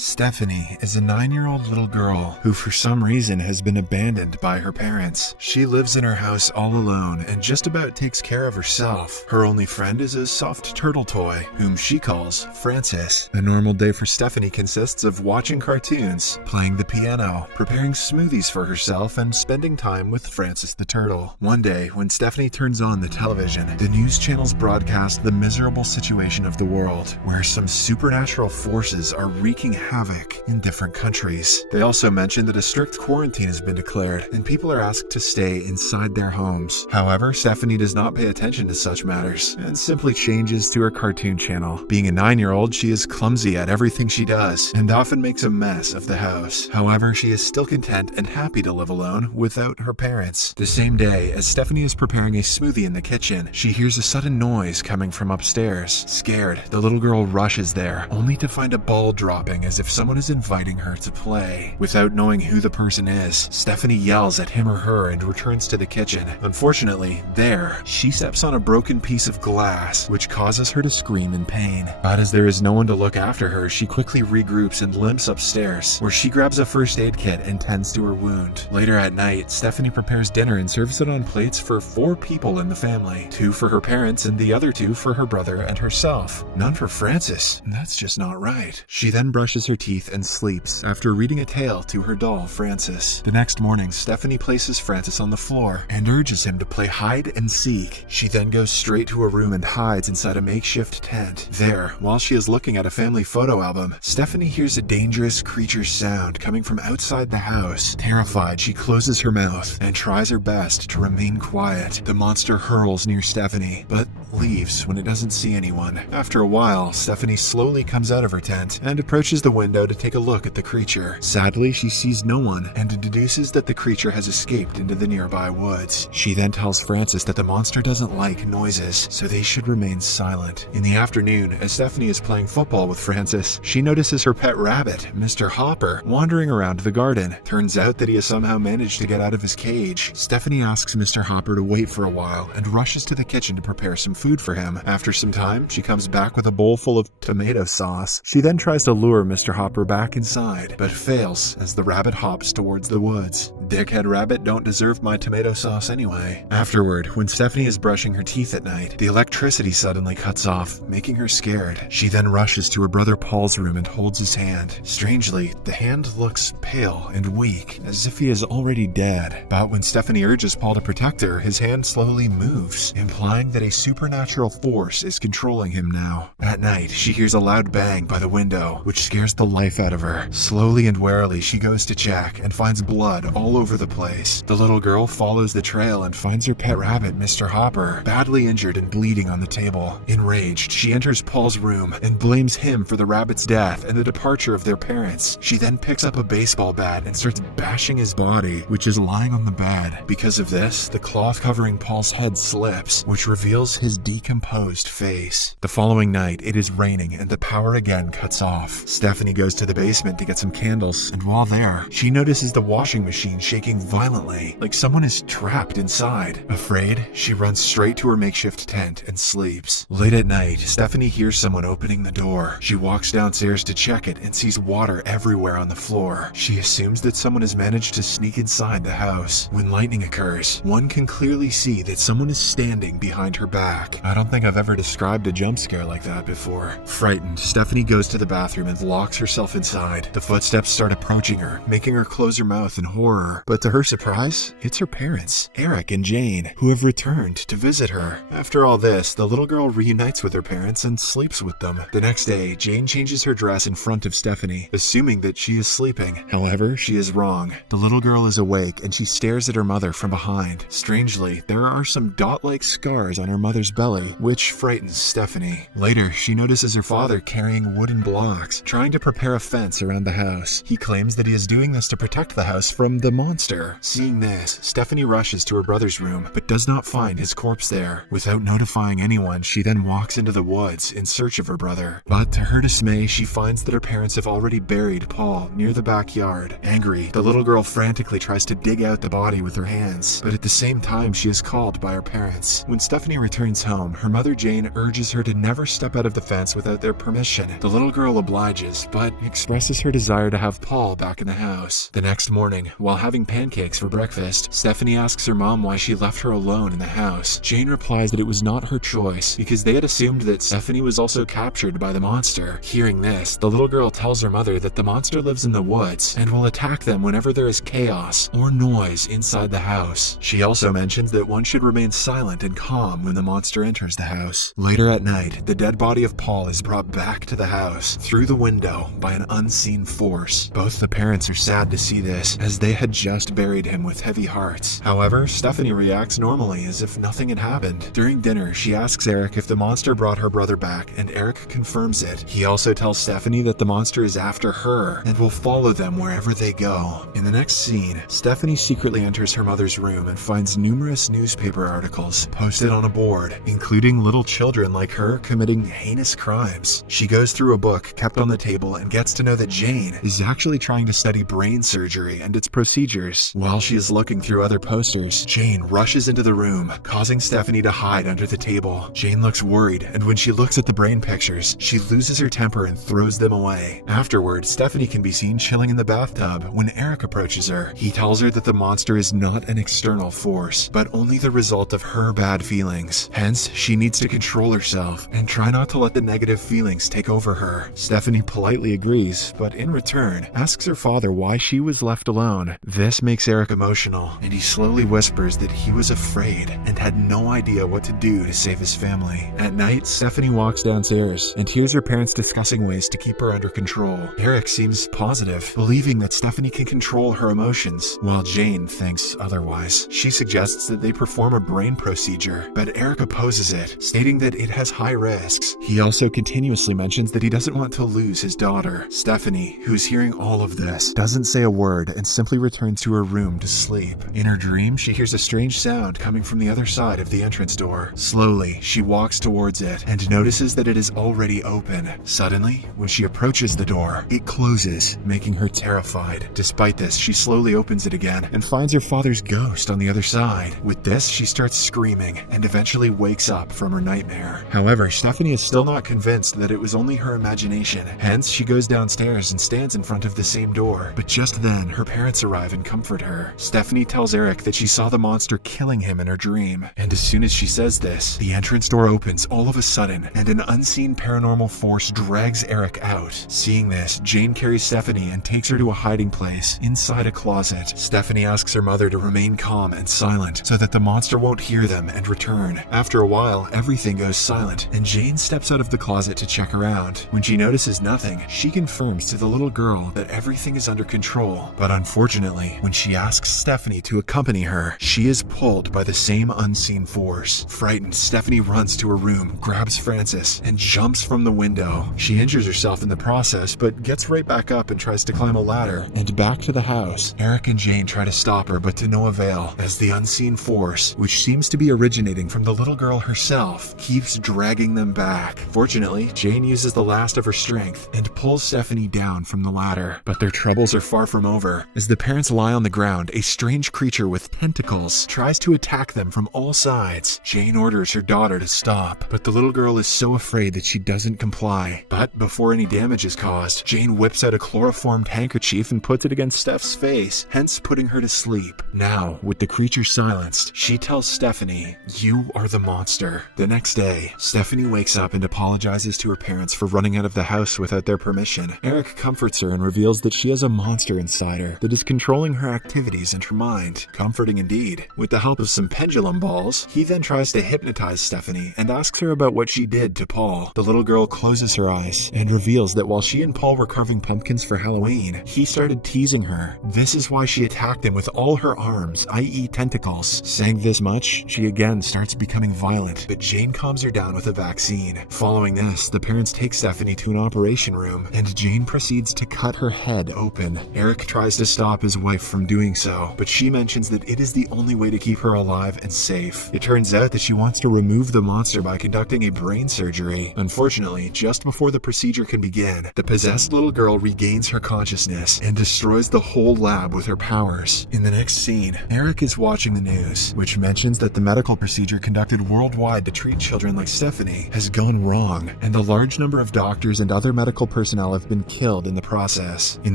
Stephanie is a 9-year-old little girl who for some reason has been abandoned by her parents. She lives in her house all alone and just about takes care of herself. Her only friend is a soft turtle toy, whom she calls Francis. A normal day for Stephanie consists of watching cartoons, playing the piano, preparing smoothies for herself, and spending time with Francis the turtle. One day, when Stephanie turns on the television, the news channels broadcast the miserable situation of the world, where some supernatural forces are wreaking havoc in different countries. They also mention that a strict quarantine has been declared and people are asked to stay inside their homes. However, Stephanie does not pay attention to such matters and simply changes to her cartoon channel. Being a 9-year-old, she is clumsy at everything she does and often makes a mess of the house. However, she is still content and happy to live alone without her parents. The same day, as Stephanie is preparing a smoothie in the kitchen, she hears a sudden noise coming from upstairs. Scared, the little girl rushes there, only to find a ball dropping as if someone is inviting her to play. Without knowing who the person is, Stephanie yells at him or her and returns to the kitchen. Unfortunately, there, she steps on a broken piece of glass, which causes her to scream in pain. But as there is no one to look after her, she quickly regroups and limps upstairs, where she grabs a first aid kit and tends to her wound. Later at night, Stephanie prepares dinner and serves it on plates for 4 people in the family, 2 for her parents and the other 2 for her brother and herself. None for Francis. That's just not right. She then brushes her teeth and sleeps after reading a tale to her doll, Francis. The next morning, Stephanie places Francis on the floor and urges him to play hide and seek. She then goes straight to her room and hides inside a makeshift tent. There, while she is looking at a family photo album, Stephanie hears a dangerous creature sound coming from outside the house. Terrified, she closes her mouth and tries her best to remain quiet. The monster hurls near Stephanie, but leaves when it doesn't see anyone. After a while, Stephanie slowly comes out of her tent and approaches the window to take a look at the creature. Sadly, she sees no one and deduces that the creature has escaped into the nearby woods. She then tells Francis that the monster doesn't like noises, so they should remain silent. In the afternoon, as Stephanie is playing football with Francis, she notices her pet rabbit, Mr. Hopper, wandering around the garden. Turns out that he has somehow managed to get out of his cage. Stephanie asks Mr. Hopper to wait for a while and rushes to the kitchen to prepare some food for him. After some time, she comes back with a bowl full of tomato sauce. She then tries to lure Mr. Hopper back inside, but fails as the rabbit hops towards the woods. Dickhead rabbit don't deserve my tomato sauce anyway. Afterward, when Stephanie is brushing her teeth at night, the electricity suddenly cuts off, making her scared. She then rushes to her brother Paul's room and holds his hand. Strangely, the hand looks pale and weak, as if he is already dead. But when Stephanie urges Paul to protect her, his hand slowly moves, implying that a supernatural force is controlling him now. At night, she hears a loud bang by the window, which scares the life out of her. Slowly and warily, she goes to check and finds blood all over the place. The little girl follows the trail and finds her pet rabbit, Mr. Hopper, badly injured and bleeding on the table. Enraged, she enters Paul's room and blames him for the rabbit's death and the departure of their parents. She then picks up a baseball bat and starts bashing his body, which is lying on the bed. Because of this, the cloth covering Paul's head slips, which reveals his decomposed face. The following night, it is raining and the power again cuts off. Stephanie goes to the basement to get some candles, and while there, she notices the washing machine shaking violently, like someone is trapped inside. Afraid, she runs straight to her makeshift tent and sleeps. Late at night, Stephanie hears someone opening the door. She walks downstairs to check it and sees water everywhere on the floor. She assumes that someone has managed to sneak inside the house. When lightning occurs, one can clearly see that someone is standing behind her back. I don't think I've ever described a jump scare like that before. Frightened, Stephanie goes to the bathroom and locks herself inside. The footsteps start approaching her, making her close her mouth in horror. But to her surprise, it's her parents, Eric and Jane, who have returned to visit her. After all this, the little girl reunites with her parents and sleeps with them. The next day, Jane changes her dress in front of Stephanie, assuming that she is sleeping. However, she is wrong. The little girl is awake and she stares at her mother from behind. Strangely, there are some dot-like scars on her mother's belly, which frightens Stephanie. Later, she notices her father carrying wooden blocks, trying to prepare a fence around the house. He claims that he is doing this to protect the house from the monster. Seeing this, Stephanie rushes to her brother's room, but does not find his corpse there. Without notifying anyone, she then walks into the woods in search of her brother. But to her dismay, she finds that her parents have already buried Paul near the backyard. Angry, the little girl frantically tries to dig out the body with her hands, but at the same time, she is called by her parents. When Stephanie returns home, her mother Jane urges her to never step out of the fence without their permission. The little girl obliges, but expresses her desire to have Paul back in the house. The next morning, while having pancakes for breakfast, Stephanie asks her mom why she left her alone in the house. Jane replies that it was not her choice because they had assumed that Stephanie was also captured by the monster. Hearing this, the little girl tells her mother that the monster lives in the woods and will attack them whenever there is chaos or noise inside the house. She also mentions that one should remain silent and calm when the monster enters the house. Later at night, the dead body of Paul is brought back to the house through the window by an unseen force. Both the parents are sad to see this, as they had just buried him with heavy hearts. However, Stephanie reacts normally as if nothing had happened. During dinner, she asks Eric if the monster brought her brother back, and Eric confirms it. He also tells Stephanie that the monster is after her and will follow them wherever they go. In the next scene, Stephanie secretly enters her mother's room and finds numerous newspaper articles posted on a board, including little children like her committing heinous crimes. She goes through a book kept on the table and gets to know that Jane is actually trying to study brain surgery and its procedures. While she is looking through other posters, Jane rushes into the room, causing Stephanie to hide under the table. Jane looks worried, and when she looks at the brain pictures, she loses her temper and throws them away. Afterward, Stephanie can be seen chilling in the bathtub when Eric approaches her. He tells her that the monster is not an external force, but only the result of her bad feelings. Hence, she needs to control herself and try not to let the negative feelings take over her. Stephanie politely agrees, but in return, asks her father why she was left alone. This makes Eric emotional, and he slowly whispers that he was afraid and had no idea what to do to save his family. At night, Stephanie walks downstairs and hears her parents discussing ways to keep her under control. Eric seems positive, believing that Stephanie can control her emotions, while Jane thinks otherwise. She suggests that they perform a brain procedure, but Eric opposes it, stating that it has high risks. He also continuously mentions that he doesn't want to lose his daughter. Stephanie, who's hearing all of this, doesn't say a word and simply returns to her room to sleep. In her dream, she hears a strange sound coming from the other side of the entrance door. Slowly, she walks towards it and notices that it is already open. Suddenly, when she approaches the door, it closes, making her terrified. Despite this, she slowly opens it again and finds her father's ghost on the other side. With this, she starts screaming and eventually wakes up from her nightmare. However, Stephanie is still not convinced that it was only her imagination. Hence, she goes downstairs and stands in front of the same door. But just then, her parents arrive and comfort her. Stephanie tells Eric that she saw the monster killing him in her dream. And as soon as she says this, the entrance door opens all of a sudden, and an unseen paranormal force drags Eric out. Seeing this, Jane carries Stephanie and takes her to a hiding place inside a closet. Stephanie asks her mother to remain calm and silent so that the monster won't hear them and return. After a while, everything goes silent, and Jane steps out of the closet to check around. When she notices nothing, she confirms to the little girl that everything is under control. But unfortunately, when she asks Stephanie to accompany her, she is pulled by the same unseen force. Frightened, Stephanie runs to her room, grabs Francis, and jumps from the window. She injures herself in the process, but gets right back up and tries to climb a ladder and back to the house. Eric and Jane try to stop her, but to no avail, as the unseen force, which seems to be originating from the little girl herself, keeps dragging them back. Fortunately, Jane uses the last of her strength and pulls Stephanie down from the ladder. But their troubles are far from over. As the parents lie on the ground, a strange creature with tentacles tries to attack them from all sides. Jane orders her daughter to stop, but the little girl is so afraid that she doesn't comply. But before any damage is caused, Jane whips out a chloroformed handkerchief and puts it against Steph's face, hence putting her to sleep. Now, with the creature silenced, she tells Stephanie, "You are the monster." The next day, Stephanie wakes up and apologizes to her parents for running out of the house without their permission. Eric comforts her and reveals that she has a monster inside her that is controlling her activities and her mind. Comforting indeed. With the help of some pendulum balls, he then tries to hypnotize Stephanie and asks her about what she did to Paul. The little girl closes her eyes and reveals that while she and Paul were carving pumpkins for Halloween, he started teasing her. This is why she attacked him with all her arms, i.e. tentacles. Saying this much, she again starts becoming violent, but Jane calms her down with a vaccine. Following this, the parents take Stephanie to an operation room, and Jane proceeds to cut her head open. Eric tries to stop his wife from doing so, but she mentions that it is the only way to keep her alive and safe. It turns out that she wants to remove the monster by conducting a brain surgery. Unfortunately, just before the procedure can begin, the possessed little girl regains her consciousness and destroys the whole lab with her powers. In the next scene, Eric is watching the news, which mentions that the medical procedure conducted worldwide to treat children like Stephanie has gone wrong, and a large number of doctors and other medical personnel have been killed in the process. In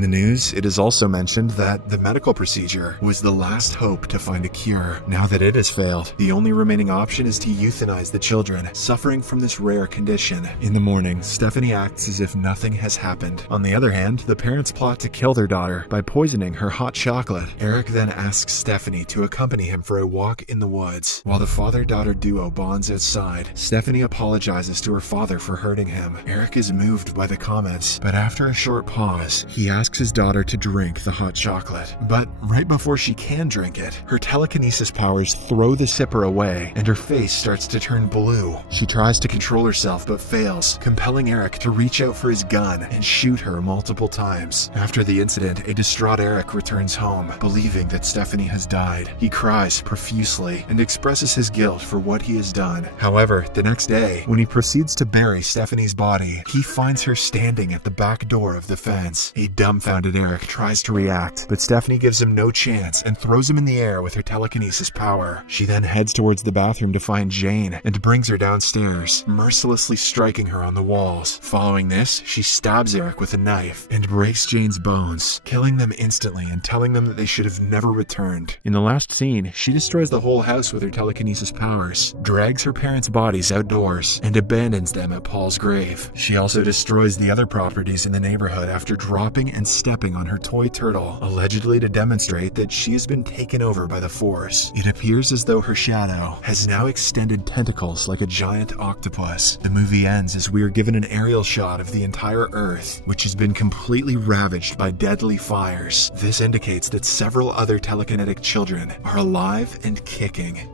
the news, it is also mentioned that the medical procedure was the last hope to find a cure. Now that it has failed, the only remaining option is to euthanize the children suffering from this rare condition. In the morning, Stephanie acts as if nothing has happened. On the other hand, the parents plot to kill their daughter by poisoning her hot chocolate. Eric then asks Stephanie to accompany him for a walk in the woods. While the father-daughter duo bonds outside, Stephanie apologizes to her father for hurting him. Eric is moved by the comments, but after a short pause, he asks his daughter to drink the hot chocolate. But right before she can drink it, her telekinesis powers throw the sipper away, and her face starts to turn blue. She tries to control herself but fails, compelling Eric to reach out for his gun and shoot her multiple times. After the incident, a distraught Eric returns home, believing that Stephanie has died. He cries profusely and expresses his guilt for what he has done. However, the next day, when he proceeds to bury Stephanie's body, he finds her standing at the back door of the fence. A dumbfounded Eric tries to react, but Stephanie gives him no chance and throws him in the air with her telekinesis power. She then heads towards the bathroom to find Jane and brings her downstairs, mercilessly striking her on the walls. Following this, she stabs Eric with a knife and breaks Jane's bones, killing them instantly and telling them that they should have never returned. In the last scene, she destroys the whole house with her telekinesis powers, drags her parents' bodies outdoors, and abandons them at Paul's grave. She also destroys the other properties in the neighborhood after dropping and stepping on her toy turtle, allegedly to demonstrate that she has been taken over by the Force. It appears as though her shadow has now extended tentacles like a giant octopus. The movie ends as we are given an aerial shot of the entire Earth, which has been completely ravaged by deadly fires. This indicates that several other telekinetic children are alive and kicking.